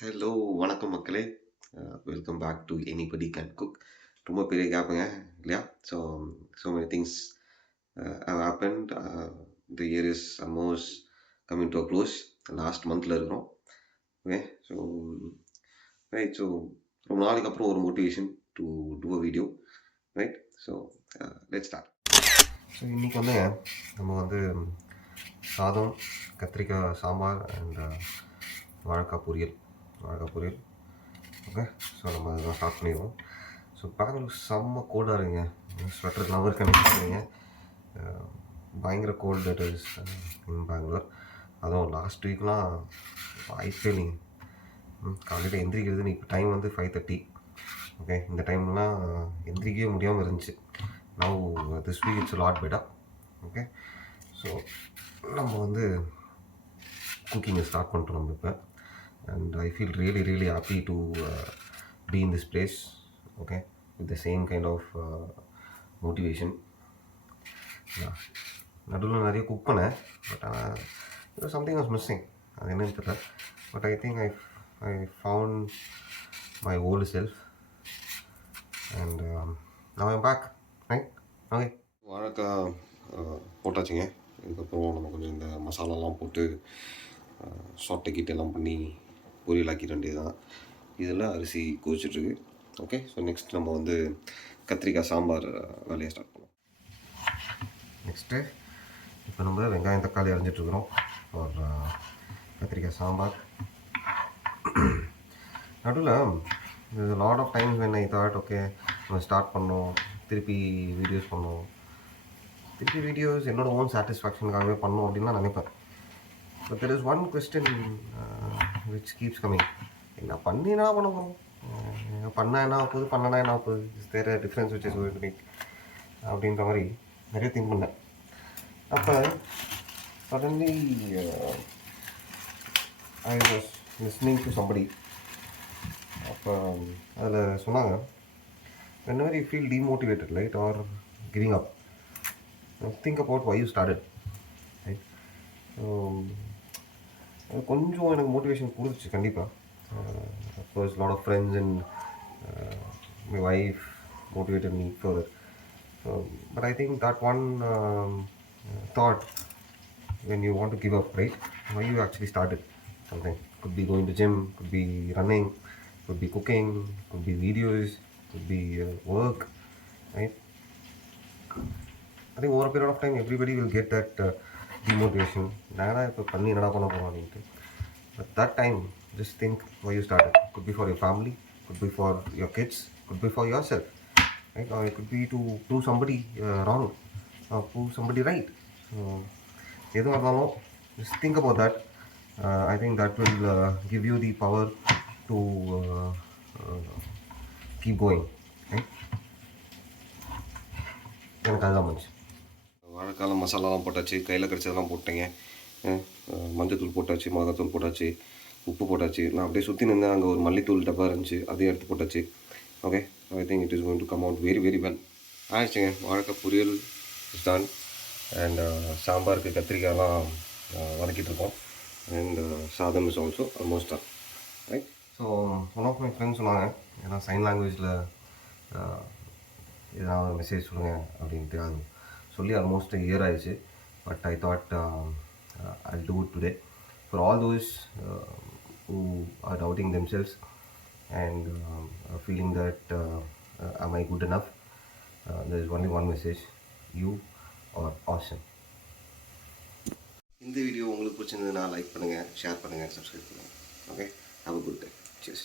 Hello வணக்கம் மக்களே. Welcome back to anybody can cook. ரொம்ப பெரிய கேப்புங்க இல்லையா? So so many things have happened. The year is almost coming to a close. Last மந்தில் இருக்கிறோம். Okay, so right. ஸோ ரொம்ப நாளைக்கு அப்புறம் ஒரு motivation to do a video. Right, so let's start. So இன்றைக்கி வந்து நம்ம வந்து சாதம், கத்திரிக்காய் சாம்பார் அண்ட் வாழைக்காய் பொரியல். ஓகே, ஸோ நம்ம அதெல்லாம் ஸ்டார்ட் பண்ணிடுவோம். ஸோ பெங்களூர் செம்ம கோல்டாக இருக்குங்க. ஸ்வெட்டர் இல்லாமல் கண்டிப்பாங்க. பயங்கர cold it is in Bangalore. அதுவும் லாஸ்ட் வீக்லாம் வாய்ப்பே இல்லைங்க. காலையில் எந்திரிக்கிறது இப்போ டைம் வந்து 5:30. ஓகே, இந்த டைம்லாம் எந்திரிக்கவே முடியாமல் இருந்துச்சு. Now this week it's lot better. Okay, so நம்ம வந்து குக்கிங்கை ஸ்டார்ட் பண்ணுறோம் நம்ம இப்போ. And I feel really happy to be in this place, okay, with the same kind of motivation. நடுவில் நிறைய குக் பண்ணேன், பட் ஆனால் சம்திங் வாஸ் மிஸ்ஸிங். அது என்னன்னு தெரியல. But I think I found my old self and now I'm back. Right, okay. வாழைக்காய் போட்டாச்சுங்க. இதுக்கப்புறம் நம்ம கொஞ்சம் இந்த மசாலாலாம் போட்டு சாட்டை எல்லாம் பண்ணி பொரியல் ஆக்கிட வேண்டியது தான். இதில் அரிசி கொதிச்சிட்ருக்கு. ஓகே, ஸோ நெக்ஸ்ட் நம்ம வந்து கத்திரிக்காய் சாம்பார் வேலையை ஸ்டார்ட் பண்ணுவோம். நெக்ஸ்ட்டு இப்போ நம்ம வெங்காயம் தக்காளி அரைஞ்சிட்ருக்குறோம் ஒரு கத்திரிக்காய் சாம்பார். நடுவில் lot of times when I thought okay நம்ம ஸ்டார்ட் பண்ணோம், திருப்பி வீடியோஸ் என்னோட ஓன் சாட்டிஸ்ஃபேக்ஷனுக்காகவே பண்ணோம் அப்படின்னு நான் நினைப்பேன். But there is one question which keeps coming. என்ன பண்ணி என்ன பண்ண போகிறோம், பண்ணால் என்ன போகுது, பண்ணனா என்ன போகுது, is there a difference which is going to make அப்படின்ற மாதிரி நிறைய திங்க் பண்ணேன். அப்போ suddenly I was listening to somebody. அப்போ அதில் சொன்னாங்க, whenever you feel demotivated, right, or giving up, think about why you started, right? கொஞ்சம் எனக்கு மோட்டிவேஷன் கொடுத்துச்சு கண்டிப்பாக. Of course lot of friends and my wife motivated me further. So, but I think that one thought, when you want to give up, right, why you actually started something. Could be going to gym, could be running, could be cooking, could be videos, could be work, right? I think over a period of time everybody will get that demotivation. நான் இப்போ பண்ணி என்னடா பண்ண போகிறோம் அப்படின்ட்டு. But that time just think why you started. Could be for your family, could be for your kids, could be for yourself, right? Or it could be to prove somebody wrong or prove somebody right. So எதுவாக இருந்தாலும் just think about that. I think that will give you the power to keep going, right? எனக்கு அதுதான் பண்ணுச்சு. வாழைக்காலம் மசாலாலாம் போட்டாச்சு, கையில் கடிச்சதெல்லாம் போட்டேங்க. மஞ்சத்தூள் போட்டாச்சு, மிளகாத்தூள் போட்டாச்சு, உப்பு போட்டாச்சு. நான் அப்படியே சுற்றி நின்றேன். அங்கே ஒரு மல்லித்தூள் டப்பா இருந்துச்சு, அதையும் எடுத்து போட்டாச்சு. Okay, I think it is going to come out very well. ஆயிடுச்சுங்க. வாழைக்காய் பொரியல் இஸ் டன். அண்ட் சாம்பாருக்கு கத்திரிக்காயெல்லாம் வதக்கிட்டுருக்கோம். அண்ட் சாதம் is also almost done. Right. So one of my friends சொன்னாங்க, ஏன்னா சைன் லாங்குவேஜில் ஏதாவது மெசேஜ் சொல்லுங்கள் அப்படின்ட்டு. அது சொல்லி ஆல்மோஸ்ட் இயர் ஆயிடுச்சு. But I thought I'll do it today for all those who are doubting themselves and are feeling that am I good enough. There is only one message: you are awesome. இந்த video உங்களுக்கு பிடிச்சிருந்ததுன்னா like பண்ணுங்கள், share பண்ணுங்கள், subscribe பண்ணுங்கள். Okay, have a good day. Cheers.